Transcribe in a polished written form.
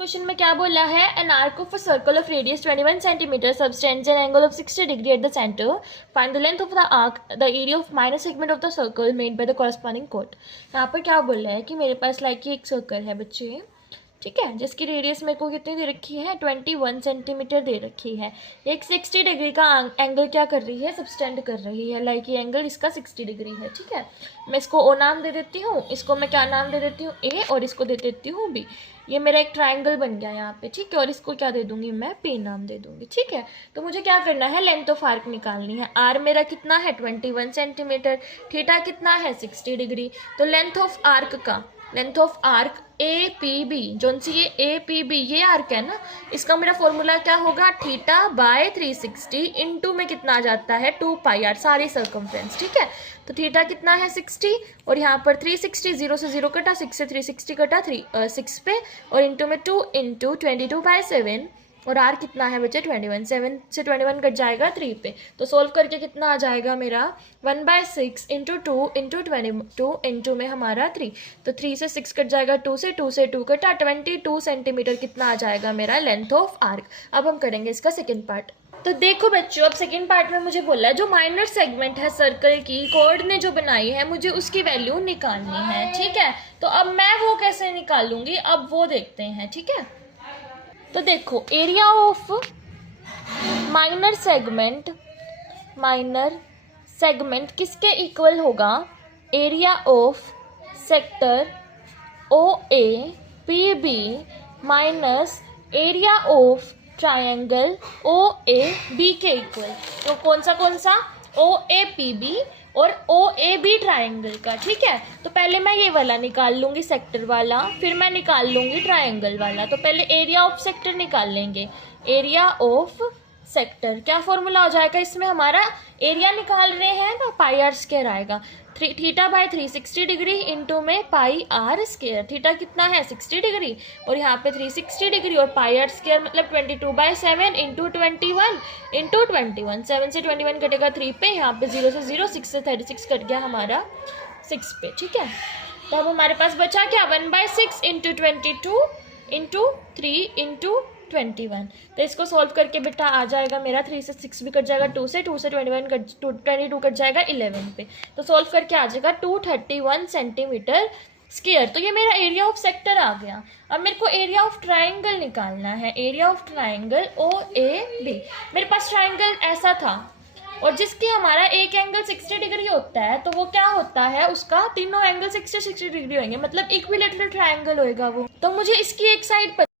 Question में क्या बोला है, an arc of a circle of radius 21 centimetre subtends an angle of 60 degree at the centre, find the length of the arc, the area of minor segment of the circle made by the corresponding code. यहाँ पर क्या बोल रहा है कि मेरे पास like एक circle है बच्चे, ठीक है, जिसकी रेडियस मेरे को कितनी दे रखी है, 21 सेंटीमीटर दे रखी है। एक 60 डिग्री का एंगल क्या कर रही है, सबटेंड कर रही है, लाइक ये एंगल इसका 60 डिग्री है, ठीक है। मैं इसको ओ नाम दे देती हूँ, इसको मैं क्या नाम दे देती हूँ, ए, और इसको दे देती हूँ बी। ये मेरा एक ट्राइंगल बन गया यहाँ पे, ठीक है, और इसको क्या दे दूंगी मैं, पे नाम दे दूंगी, ठीक है। तो मुझे क्या करना है, लेंथ ऑफ आर्क निकालनी है। आर मेरा कितना है, 21 सेंटीमीटर, थीटा कितना है, 60 डिग्री। तो length of arc A P B, जो सी ये ए पी बी ये आर्क है ना, इसका मेरा फॉर्मूला क्या होगा, थीटा बाय 360 इंटू में कितना आ जाता है, 2 पाई आर, सारी सर्कमफ्रेंस, ठीक है। तो थीटा कितना है 60, और यहाँ पर 360, 0 से 0 कटा, 6 से 360 कटा, 6 पे, और इंटू में 2 इंटू 22/7, और आर कितना है बच्चे 21, 7 से 21 कट जाएगा 3 पे। तो सोल्व करके कितना आ जाएगा मेरा, 1/6 इंटू 2 इंटू 22 इंटू में हमारा 3, तो 3 से 6 कट जाएगा, 2 से 2 कटा, 22 सेंटीमीटर कितना आ जाएगा मेरा लेंथ ऑफ आर्क। अब हम करेंगे इसका सेकेंड पार्ट। तो देखो बच्चों, अब सेकेंड पार्ट में मुझे बोला है जो माइनर सेगमेंट है सर्कल की, कोड ने जो बनाई है, मुझे उसकी वैल्यू निकालनी है, ठीक है। तो अब मैं वो कैसे निकालूंगी, अब वो देखते हैं, ठीक है। तो देखो, एरिया ऑफ माइनर सेगमेंट किसके इक्वल होगा, area of sector O A P B minus area of triangle O A B के इक्वल। तो कौन सा ओ ए पी बी और ओ ए बी ट्राइंगल का, ठीक है। तो पहले मैं ये वाला निकाल लूँगी सेक्टर वाला, फिर मैं निकाल लूँगी ट्राइंगल वाला। तो पहले एरिया ऑफ सेक्टर निकाल लेंगे, एरिया ऑफ सेक्टर क्या फॉर्मूला हो जाएगा, इसमें हमारा एरिया निकाल रहे हैं ना, पाई आर स्क्वायर आएगा, थीटा बाय 360 डिग्री इंटू में पाई आर स्क्वायर। थीटा कितना है 60 डिग्री, और यहाँ पे 360 डिग्री, और पाई आर स्क्वायर मतलब 22/7 इंटू 21 इंटू 21, 7 से 21 कटेगा 3 पे, यहाँ पे 0 से 0, 6 से 36 कट गया हमारा 6 पे, ठीक है। तो अब हमारे पास बचा क्या, 1/6 इंटू 22 इंटू 3 इंटू 21। तो इसको सॉल्व करके बेटा आ जाएगा मेरा, 3 से 6 भी कट जाएगा, 2 से 22 कट जाएगा 11 पे। तो सॉल्व करके आ जाएगा 231 सेंटीमीटर स्क्वायर। तो ये मेरा एरिया ऑफ सेक्टर आ गया। अब मेरे को एरिया ऑफ ट्राइंगल निकालना है, area of triangle O A B. मेरे पास ट्राइंगल ऐसा था, और जिसकी हमारा एक एंगल 60 डिग्री होता है, तो वो क्या होता है, उसका तीनों एंगल 60 डिग्री होंगे, मतलब इक्विलेटरल ट्राइंगल होएगा वो। तो मुझे इसकी एक साइड